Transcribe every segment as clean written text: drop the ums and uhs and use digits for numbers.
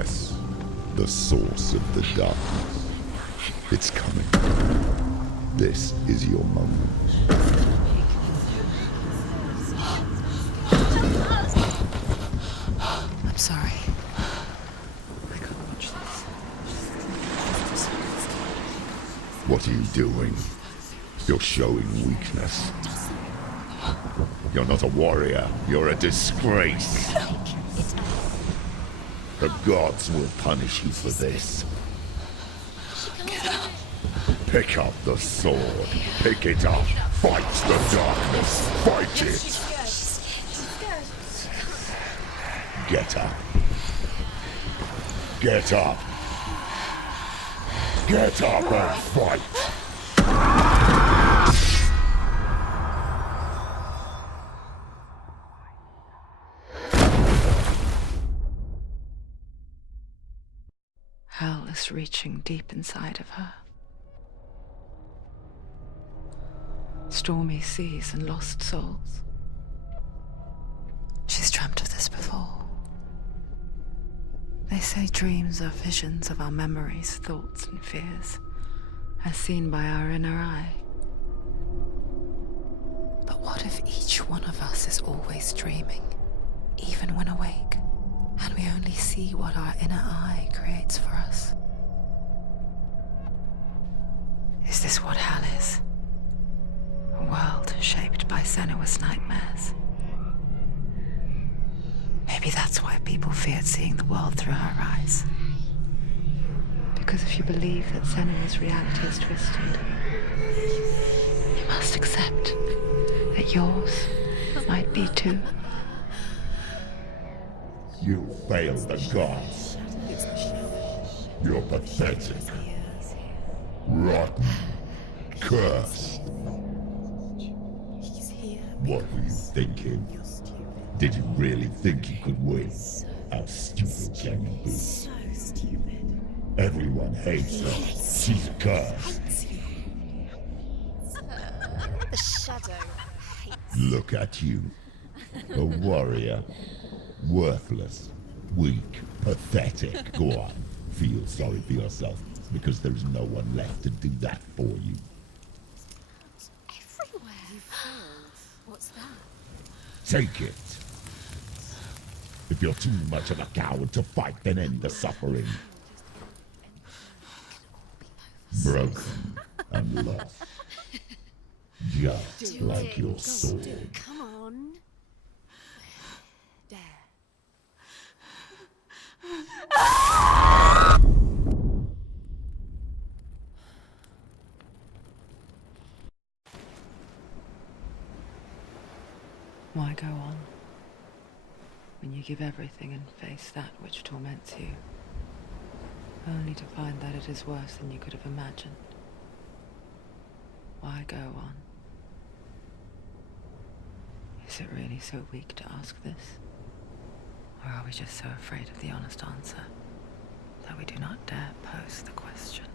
Yes, the source of the darkness. It's coming. This is your moment. I'm sorry. I can't watch this. What are you doing? You're showing weakness. You're not a warrior. You're a disgrace. The gods will punish you for this. Pick up the sword. Pick it up. Fight the darkness. Fight it. Get up. Get up. Get up and fight. Hell is reaching deep inside of her. Stormy seas and lost souls. She's dreamt of this before. They say dreams are visions of our memories, thoughts, and fears, as seen by our inner eye. But what if each one of us is always dreaming, even when awake, and we only see what our inner eye creates for us? Is this what hell is? A world shaped by Senua's nightmares. Maybe that's why people feared seeing the world through her eyes. Because if you believe that Senua's reality is twisted, you must accept that yours might be too. You failed the gods. You're pathetic. Rotten. Cursed. What were you thinking? Did you really think you could win? How stupid can you be? So stupid. Everyone hates her. She's cursed. The shadow hates. Look at you. A warrior. Worthless. Weak. Pathetic. Go on. Feel sorry for yourself, because there is no one left to do that for you. Everywhere. You failed. What's that? Take it. If you're too much of a coward to fight, then end the suffering. Broken and lost. Just like your soul. Come on. Dare. Why go on when you give everything and face that which torments you, only to find that it is worse than you could have imagined? Why go on? Is it really so weak to ask this? Or are we just so afraid of the honest answer that we do not dare pose the question?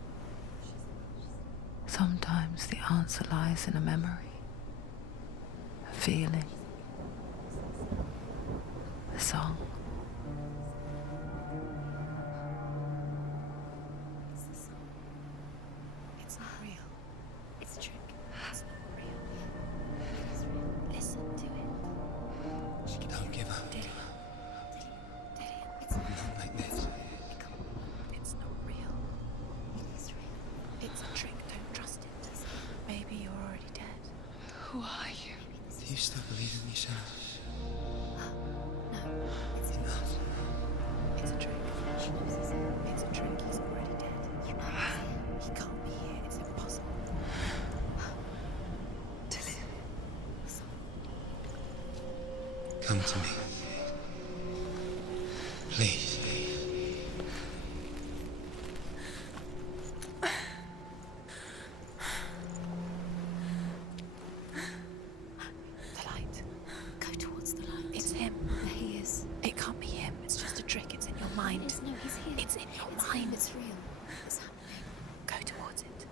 Sometimes the answer lies in a memory, a feeling, a song. It's the song. It's not real. It's a trick. It's not real. It's real. Listen to it. Don't give up. Diddy. It's Not like this. It's not real. It's real. It's a trick. Don't trust it. Maybe you're already dead. Who are you? Do you still believe in me, Senua? No, it's enough. It's a trick. It's a trick. He's already dead. He can't be here. It's impossible. To live. Come to me. Please. The light. Go towards the light. It's him. There he is. It can't be him. It's just a trick. It's in your mind. No, he's here. It's in your mind. It's real. It's happening. Go towards it.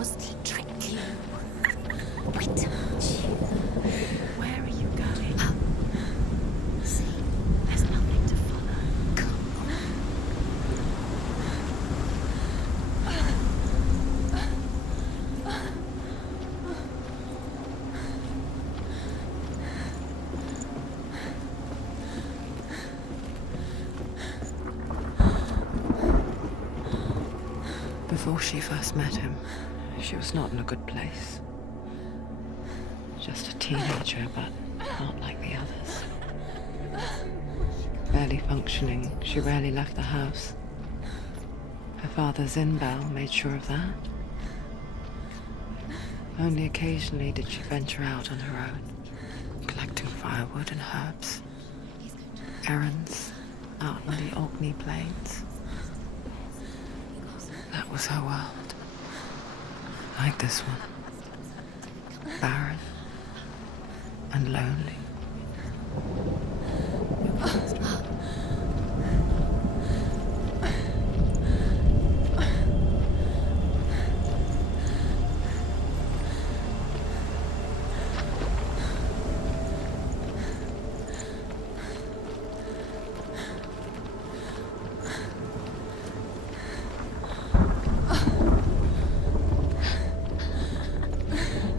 was to trick you. We told you. Where are you going? See, there's nothing to follow. Come on. Before she first met him, she was not in a good place. Just a teenager, but not like the others. Barely functioning, she rarely left the house. Her father Zinbal made sure of that. Only occasionally did she venture out on her own, collecting firewood and herbs. Errands out on the Orkney plains. That was her world. Like this one. Barren and lonely.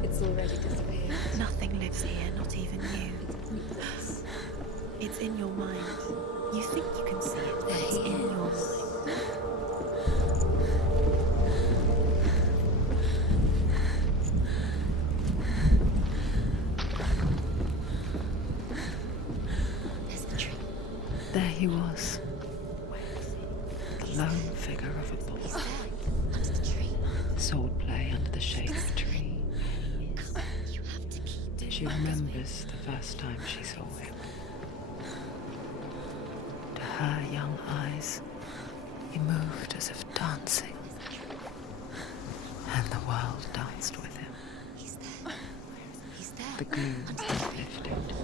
It's already disappeared. Nothing lives here, not even you. It's in your mind. You think you can see it, but it's in your mind. There's the tree. There he was. The lone figure of a bull. He's there. Under the tree. Swordplay under the shade of a tree. Come on, you have to keep doing She remembers the first time she saw him. To her young eyes, he moved as if dancing. And the world danced with him. He's there. He's there. The gloom had lifted.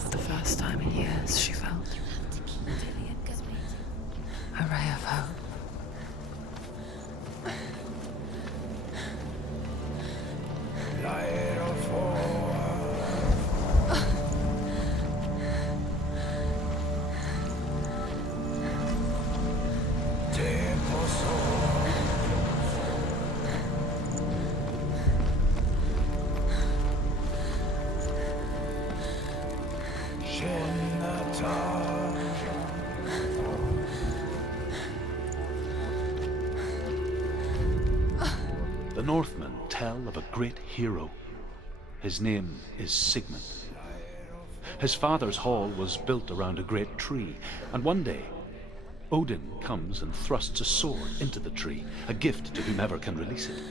For the first time in years, she felt You have to keep doing it. Going. a ray of hope. The Northmen tell of a great hero. His name is Sigmund. His father's hall was built around a great tree, and one day Odin comes and thrusts a sword into the tree, a gift to whomever can release it.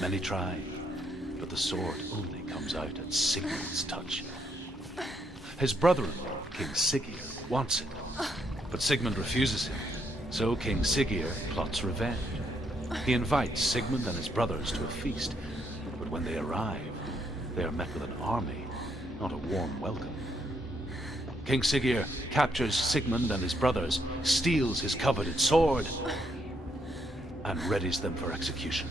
Many try, but the sword only comes out at Sigmund's touch. His brother-in-law, King Siggeir, wants it, but Sigmund refuses him, so King Siggeir plots revenge. He invites Sigmund and his brothers to a feast, but when they arrive, they are met with an army, not a warm welcome. King Siggeir captures Sigmund and his brothers, steals his coveted sword, and readies them for execution.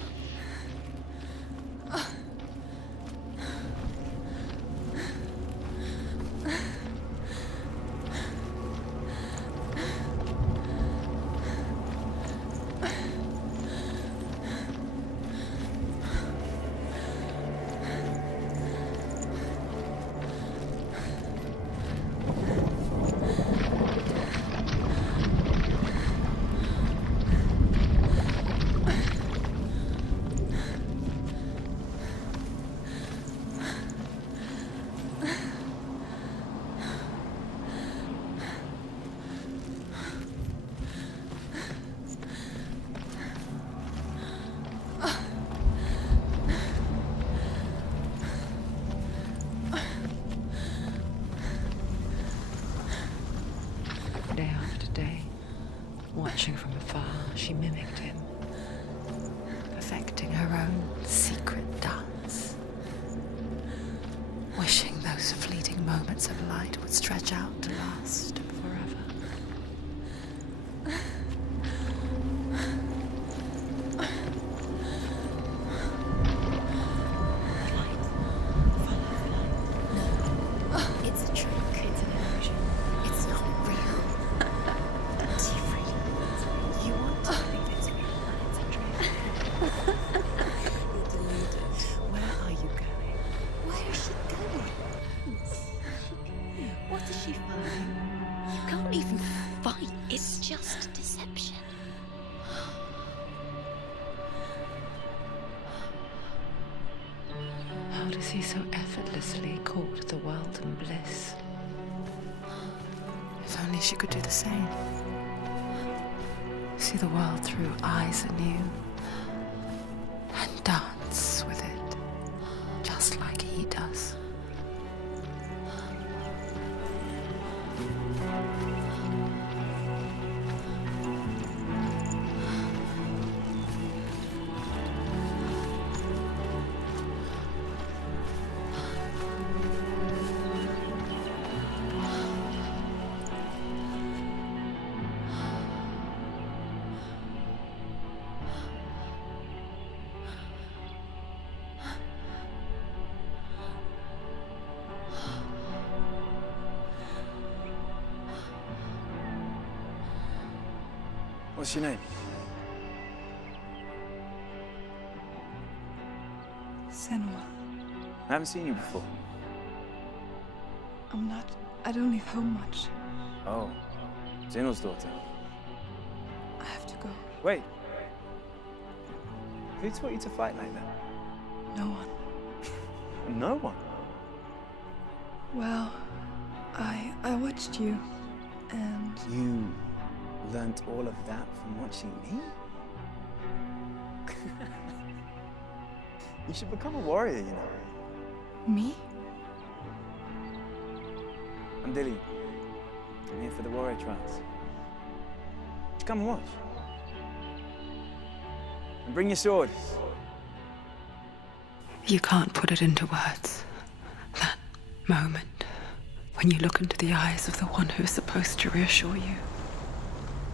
Day after day, watching from afar, she mimicked him, perfecting her own secret dance, wishing those fleeting moments of light would stretch out to last forever. does he so effortlessly court the world and bliss? If only she could do the same. See the world through eyes anew and dance with it, just like he does. What's your name? Senua. I haven't seen you before. I don't leave home much. Oh, Zenua's daughter. I have to go. Wait. Who taught you to fight like that? No one. No one? Well, I watched you, and You learnt all of that from watching me? You should become a warrior, you know. me? I'm Dilly. I'm here for the warrior trials. Come and watch. And bring your sword. You can't put it into words. That moment when you look into the eyes of the one who is supposed to reassure you,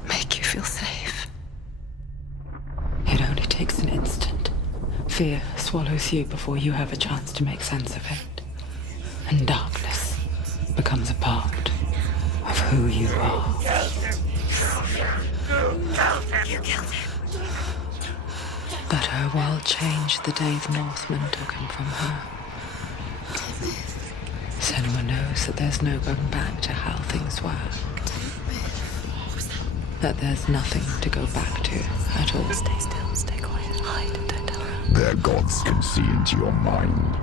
make you feel safe. It only takes an instant. Fear swallows you before you have a chance to make sense of it. And darkness becomes a part of who you are. You killed him. But her world changed the day the Northmen took him from her. Senua knows that there's no going back to how things were. That there's nothing to go back to at all. Stay still, stay quiet, hide, don't tell her. Their gods can see into your mind.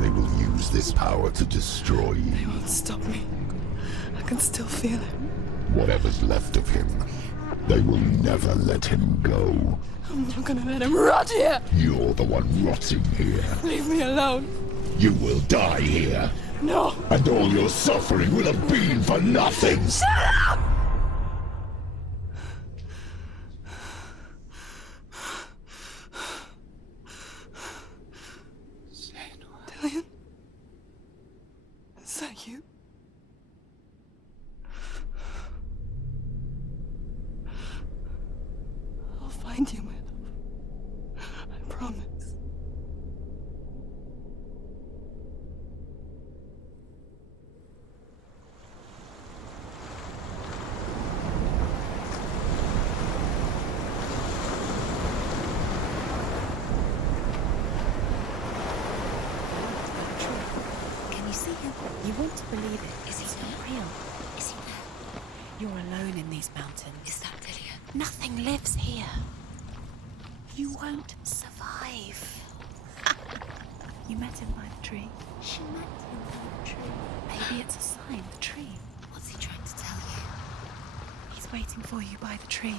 They will use this power to destroy you. They won't stop me. I can still feel it. Whatever's left of him, they will never let him go. I'm not gonna let him rot here. You're the one rotting here. Leave me alone. You will die here. No. And all your suffering will have been for nothing. Shut up! Dillian? Is that you? I'll find you, my love. I promise. Can you see him? You want to believe it. Is he not real? Is he there? You're alone in these mountains. Is that Dillian? Nothing lives here. You won't survive. You met him by the tree. She met him by the tree. Maybe it's a sign, the tree. What's he trying to tell you? He's waiting for you by the tree.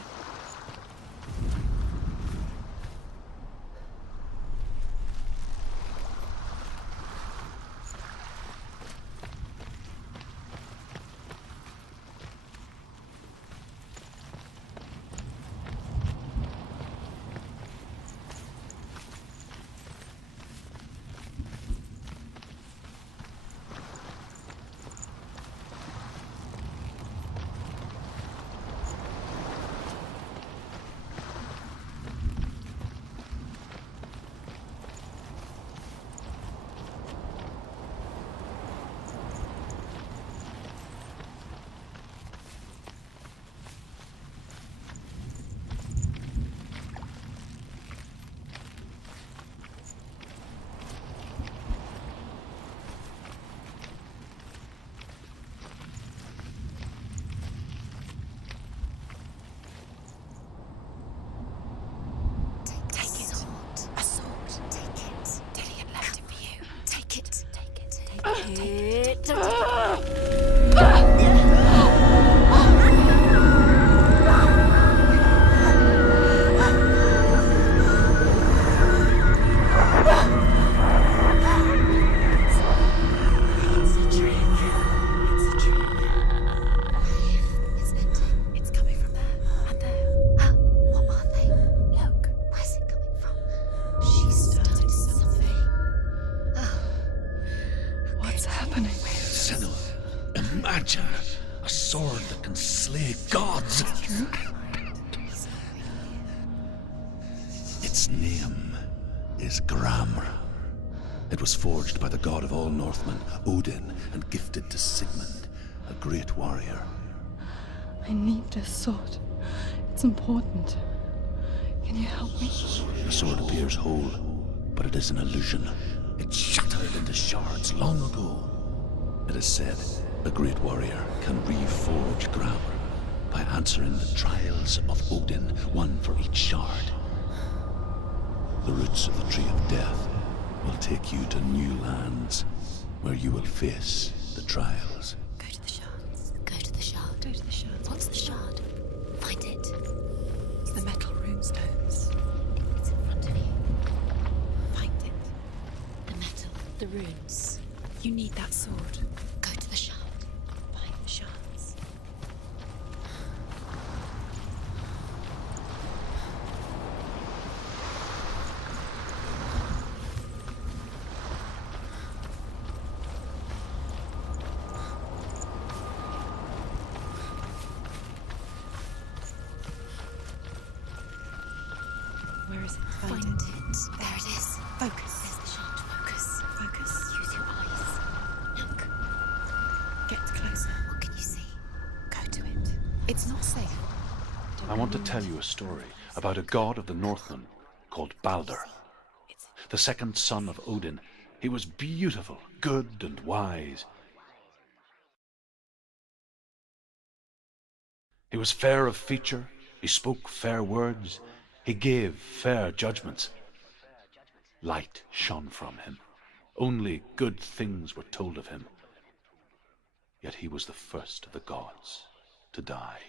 It's coming from there and there. Oh, what are they? Look, Where's it coming from? she started something. Oh, What's happening? Senua, imagine a sword that can slay gods. Its name is Gramr. It was forged by the god of all Northmen, Odin, and gifted to Sigmund, a great warrior. I need this sword. It's important. Can you help me? The sword appears whole, but it is an illusion. It shattered into shards long ago. It is said a great warrior can reforge Gramr by answering the trials of Odin, one for each shard. The roots of the Tree of Death will take you to new lands where you will face the trials. go to the shards. Go to the shard. Go to the shards. What's the shard? Find it. It's the metal runestones. It's in front of you. Find it. The metal, the runes. You need that sword. Go to the shard. Find the shards. Where is it? Find Find it. it. There it is. Focus. There's the shard. Focus. Focus. Use your eyes. Look. Get closer. What can you see? Go to it. It's not safe. I want to tell you a story about a god of the Northmen called Balder, the second son of Odin. He was beautiful, good, and wise. He was fair of feature, he spoke fair words, he gave fair judgments. Light shone from him. Only good things were told of him. Yet he was the first of the gods to die.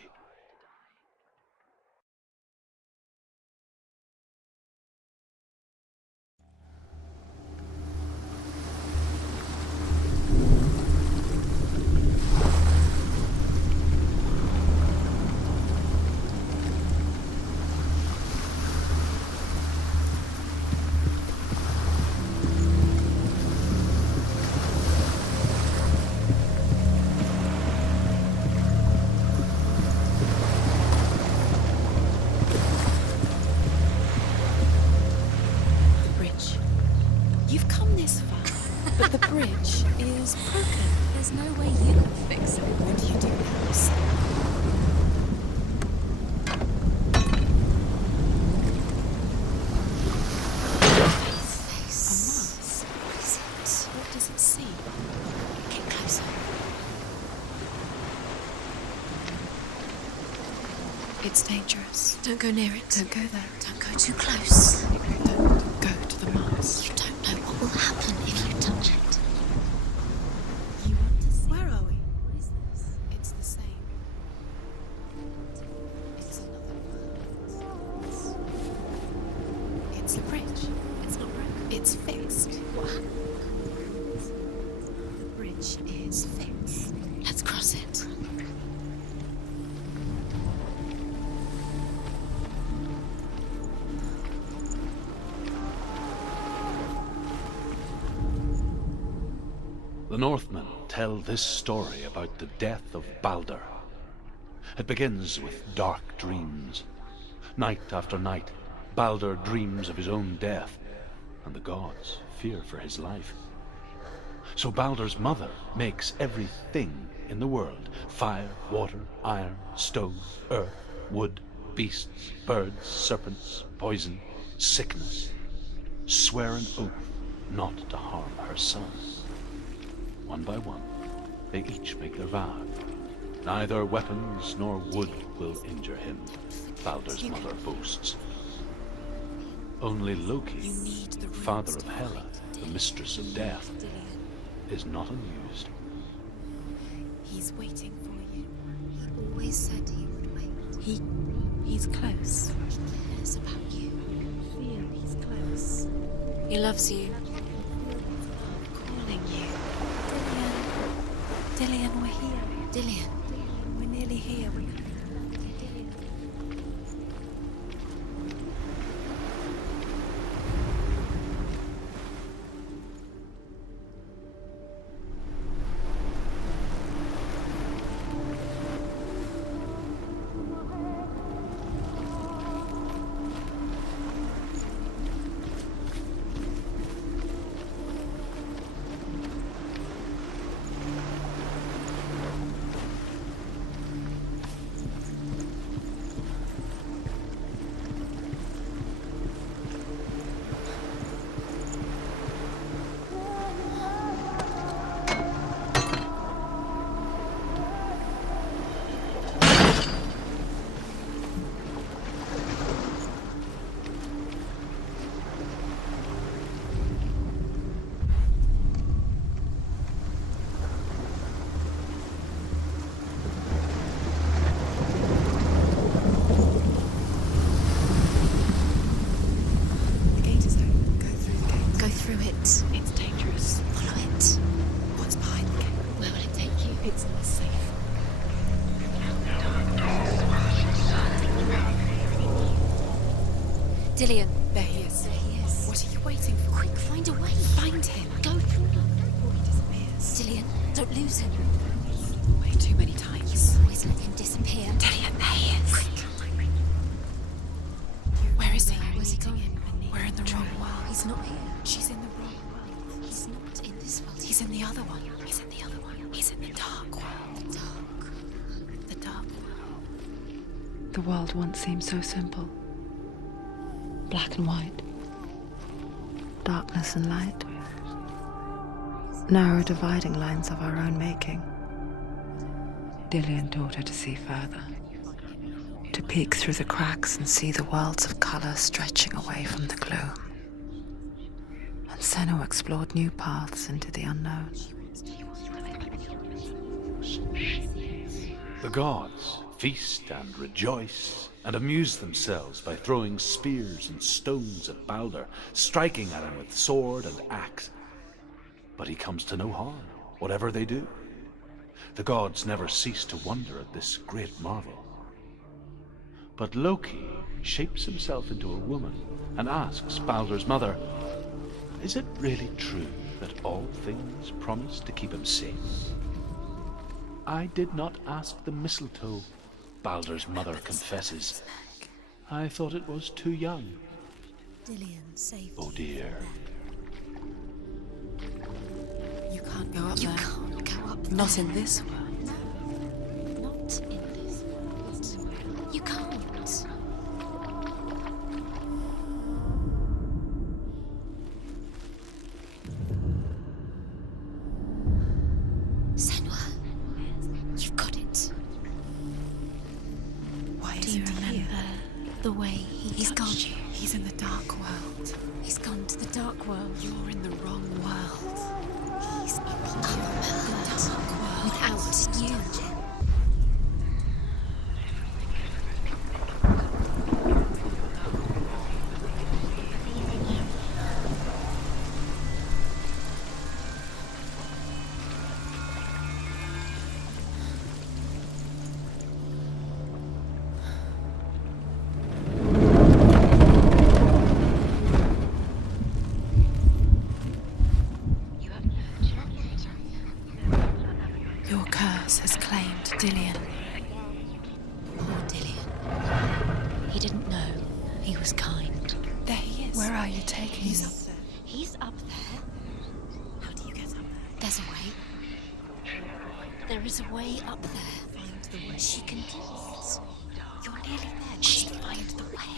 The bridge. You've come this far, but the bridge is broken. There's no way you can fix it. What do you do now? Face. A mask. What is it? What does it see? Get closer. It's dangerous. Don't go near it. Don't go there. Don't go too close. Don't go to the mask. You don't know what will happen if you touch it. You want to see? Where are we? What is this? It's the same. It's another world. It's a bridge. It's not broken. It's fixed. What happened? The bridge is fixed. Let's cross it. The Northmen tell this story about the death of Balder. It begins with dark dreams. Night after night, Balder dreams of his own death, and the gods fear for his life. So Balder's mother makes everything in the world: fire, water, iron, stone, earth, wood, beasts, birds, serpents, poison, sickness. Swear an oath not to harm her son. One by one, they each make their vow. Neither weapons nor wood will injure him, Balder's mother boasts. Only Loki, father of Hela, the mistress of death, is not amused. He's waiting for you. He always said he would wait. He's close. He cares about you. Feel he's close. He loves you. Calling you. Dillian, we're here. Dillian. We're nearly here. It's dangerous. Follow it. What's behind the gate? Where will it take you? It's not safe. Dillian. There he is. There he is. What are you waiting for? Quick, find a way. Find him. Go through. Before he disappears. Dillian, don't lose him. Way too many times. Always let him disappear. Dillian, there he is. Where is he? Where is he going? We're in the wrong world. He's not here. She's in the wrong world. He's not in this world. He's in the other one. He's in the other one. He's in the dark world. dark. The dark world. The world once seemed so simple. Black and white. Darkness and light. Narrow dividing lines of our own making. Dillian taught her to see further. To peek through the cracks and see the worlds of color stretching away from the gloom. And Senua explored new paths into the unknown. The gods feast and rejoice and amuse themselves by throwing spears and stones at Balder, striking at him with sword and axe. But he comes to no harm, whatever they do. The gods never cease to wonder at this great marvel. But Loki shapes himself into a woman and asks Balder's mother, "Is it really true that all things promise to keep him safe?" "I did not ask the mistletoe," Balder's mother confesses. "I thought it was too young." Dillian saved Oh you. dear. You can't go up You there. can't go up Not there. in this world. Not in this world. You can't. Senua, you've got it. Why Do is you it remember here? the way he's gone? Touched you. He's in the dark world. He's gone to the dark world. You're in the wrong world. He's in the other world without you. Your curse has claimed Dillian. Poor Dillian. He didn't know. He was kind. There he is. Where are you taking He's me? up there. He's up there. How do you get up there? There's a way. There is a way up there. Find the way. She can do it. You're nearly there. She'll find the way.